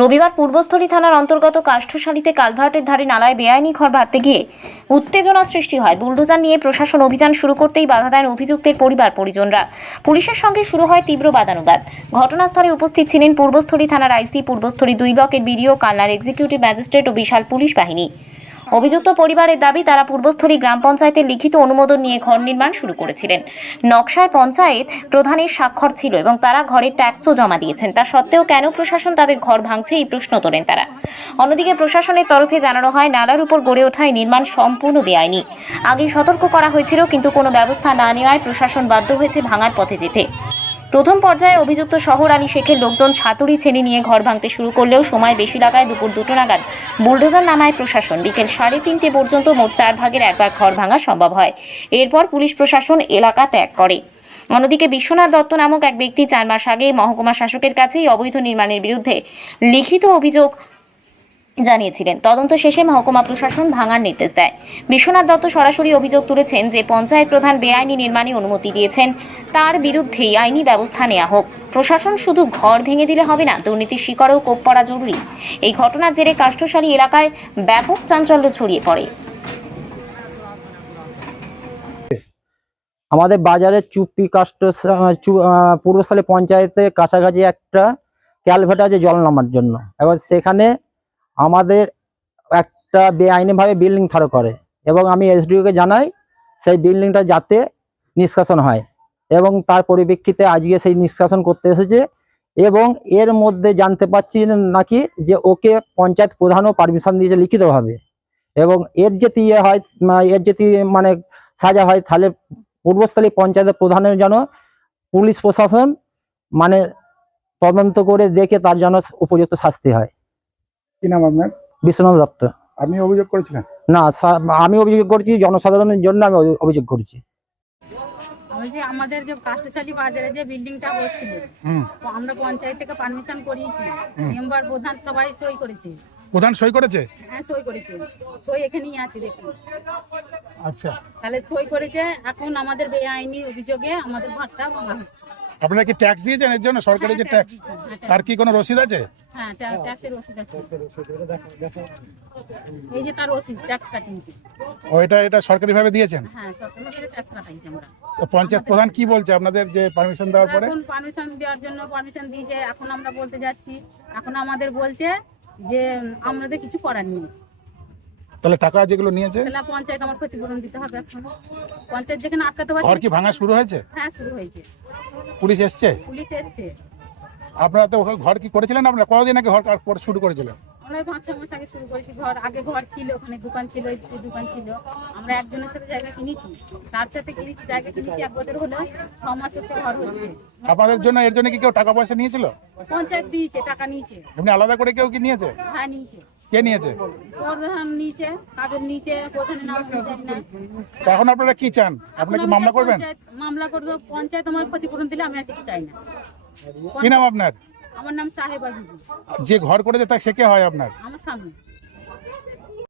রবিবার পূর্বস্থলী থানার অন্তর্গত কাষ্ঠশালীতে কালভার্টের ধারে নালায় বেআইনি ঘর ভাঙতে গিয়ে উত্তেজনা সৃষ্টি হয়। বুলডোজার নিয়ে প্রশাসন অভিযান শুরু করতেই বাধা দেন অভিযুক্তের পরিবার পরিজনরা। পুলিশের সঙ্গে শুরু হয় তীব্র বাদানুবাদ। ঘটনাস্থলে উপস্থিত ছিলেন পূর্বস্থলী থানার আইসি, পূর্বস্থলী 2 ব্লকের বিডিও, কালনার এক্সিকিউটিভ ম্যাজিস্ট্রেট ও বিশাল পুলিশ বাহিনী। অভিযুক্ত পরিবারের দাবি, তারা পূর্বস্থলী গ্রাম পঞ্চায়েতের লিখিত অনুমোদন নিয়ে ঘর নির্মাণ শুরু করেছিলেন। নকশায় পঞ্চায়েত প্রধানের স্বাক্ষর ছিল এবং তারা ঘরের ট্যাক্সও জমা দিয়েছেন। তা সত্ত্বেও কেন প্রশাসন তাদের ঘর ভাঙছে, এই প্রশ্ন তোলেন তারা। অন্যদিকে প্রশাসনের তরফে জানানো হয়, নালার উপর গড়ে ওঠা এই নির্মাণ সম্পূর্ণ বেআইনি। আগে সতর্ক করা হয়েছিল, কিন্তু কোনো ব্যবস্থা না নেওয়ায় প্রশাসন বাধ্য হয়েছে ভাঙার পথে যেতে। প্রথম পর্যায়ে অভিযুক্ত শহর আলী শেখের লোকজন ছাতুরি ছেনি নিয়ে ঘর ভাঙতে শুরু করলেও সময় বেশি লাগায় দুপুর 2টো নাগাদ বুলডোজার নামায় প্রশাসন। বিকেল 3:30 পর্যন্ত মোট 4 ভাগের 1 ভাগ ঘর ভাঙা সম্ভব হয়। এরপর পুলিশ প্রশাসন এলাকা ত্যাগ করে। অন্যদিকে বিশ্বনাথ দত্ত নামক এক ব্যক্তি 4 মাস আগে মহকুমা শাসকের কাছেই অবৈধ নির্মাণের বিরুদ্ধে লিখিত অভিযোগ জানিয়েছিলেন। তদন্ত শেষে মহকুমা প্রশাসন ভাঙার নির্দেশ দেয়। বিশ্বনাথ দত্ত সরাসরি অভিযোগ তুলেছেন যে পঞ্চায়েত প্রধান বেআইনি নির্মাণে অনুমতি দিয়েছেন, তার বিরুদ্ধেই আইনি ব্যবস্থা নেওয়া হোক। প্রশাসন শুধু ঘর ভেঙে দিলে হবে না, দুর্নীতির শিকড়েও কোপ পড়া জরুরি। এই ঘটনার জেরে কাষ্ঠশালী এলাকায় ব্যাপক চাঞ্চল্য ছড়িয়ে পড়ে। আমাদের বাজারে পূর্বস্থলী পঞ্চায়েতের কাছাকাছি একটা ক্যালভার্ট আছে জল নামার জন্য। এবার সেখানে আমাদের একটা বেআইনিভাবে বিল্ডিং খাড়া করে এবং আমি এসডিওকে জানাই সেই বিল্ডিংটা যাতে নিষ্কাশন হয়, এবং তার পরিপ্রেক্ষিতে আজকে সেই নিষ্কাশন করতে এসেছে। এবং এর মধ্যে জানতে পারছি নাকি যে ওকে পঞ্চায়েত প্রধানও পারমিশন দিয়েছে লিখিতভাবে, এবং এর যদি হয়, এর যদি মানে সাজা হয়, তাহলে পূর্বস্থলী পঞ্চায়েতের প্রধানের যেন পুলিশ প্রশাসন মানে তদন্ত করে দেখে তার যেন উপযুক্ত শাস্তি হয়। কি নাম আপনার? বিশ্বনাথ দত্ত। আপনি অভিযোগ করেছিলেন? না, আমি অভিযোগ করছি জনসাধারণের জন্য, আমি অভিযোগ করেছি। ওই যে আমাদের যে কাষ্ঠশালী বাজারে যে বিল্ডিংটা হচ্ছিল, তো আমরা পঞ্চায়েত থেকে পারমিশন করিয়েছি, মেম্বার প্রধান সবাই সই করেছে। প্রধান সই করেছে? হ্যাঁ, সই করেছে। সই এখানেই আছে, দেখুন। আচ্ছা, তাহলে সই করেছে। এখন আমাদের বেআইনি অভিযোগে আমাদের ঘরটা ভাঙা হচ্ছে। আপনারা কি ট্যাক্স দিয়েছেন এর জন্য? সরকারি যে ট্যাক্স, তার কি কোনো রসিদ আছে? হ্যাঁ, ট্যাক্সের রসিদ আছে। এই যে তার রসিদ, ট্যাক্স কাটিয়েছি। ও এটা সরকারিভাবে দিয়েছেন? হ্যাঁ, সরকারি ট্যাক্স কাটাইছি আমরা। তো পঞ্চায়েত প্রধান কি বলছে আপনাদের যে পারমিশন দেওয়ার পরে? এখন পারমিশন দেওয়ার জন্য পারমিশন দিয়েছে। এখন আমরা বলতে যাচ্ছি, এখন আমাদের বলছে যে আমাদের কিছু করার নেই। তাহলে টাকা যেগুলো নিয়েছে তাহলে পঞ্চায়েত আমার ক্ষতিপূরণ দিতে হবে। এখন পঞ্চায়েত যেখানে আটকাতে পারছে। ঘর কি ভাঙা শুরু হয়েছে? হ্যাঁ, শুরু হয়েছে। পুলিশ এসছে? পুলিশ এসছে। আপনারা তো ঘর কি করেছিলেন? আপনারা কতদিন আগে ঘর শুরু করেছিলেন? আমরা 5-6 মাস আগে শুরু করেছি। ঘর ছিল, ওখানে দোকান ছিল, এই দোকান ছিল। আমরা একজনের সাথে জায়গা কিনেছি, তার সাথে জায়গা কিনেছি 1 বছর হলো, 6 মাস হচ্ছে ঘর হচ্ছে। আপনাদের জন্য এর জন্য কি কেউ টাকা পয়সা নিয়েছিল? পঞ্চায়েত দিয়েছে, টাকা নিয়েছে। এমনি আলাদা করে কেউ কি নিয়েছে? হ্যাঁ, নিয়েছে। কে নিয়েছে? প্রধান নিয়েছে, কাদের নিয়েছে, প্রধানের নাম জানি না। তো এখন আপনারা কি চান? আপনারা কি মামলা করবেন? মামলা করবো। পঞ্চায়েত আমার ক্ষতিপূরণ দিলে আমি আর কিছু চাই না। কি নাম আপনার? আমার নাম সাহেবা বিবি। যে ঘর করেছে তা সে কে হয় আপনার? আমার সামনে।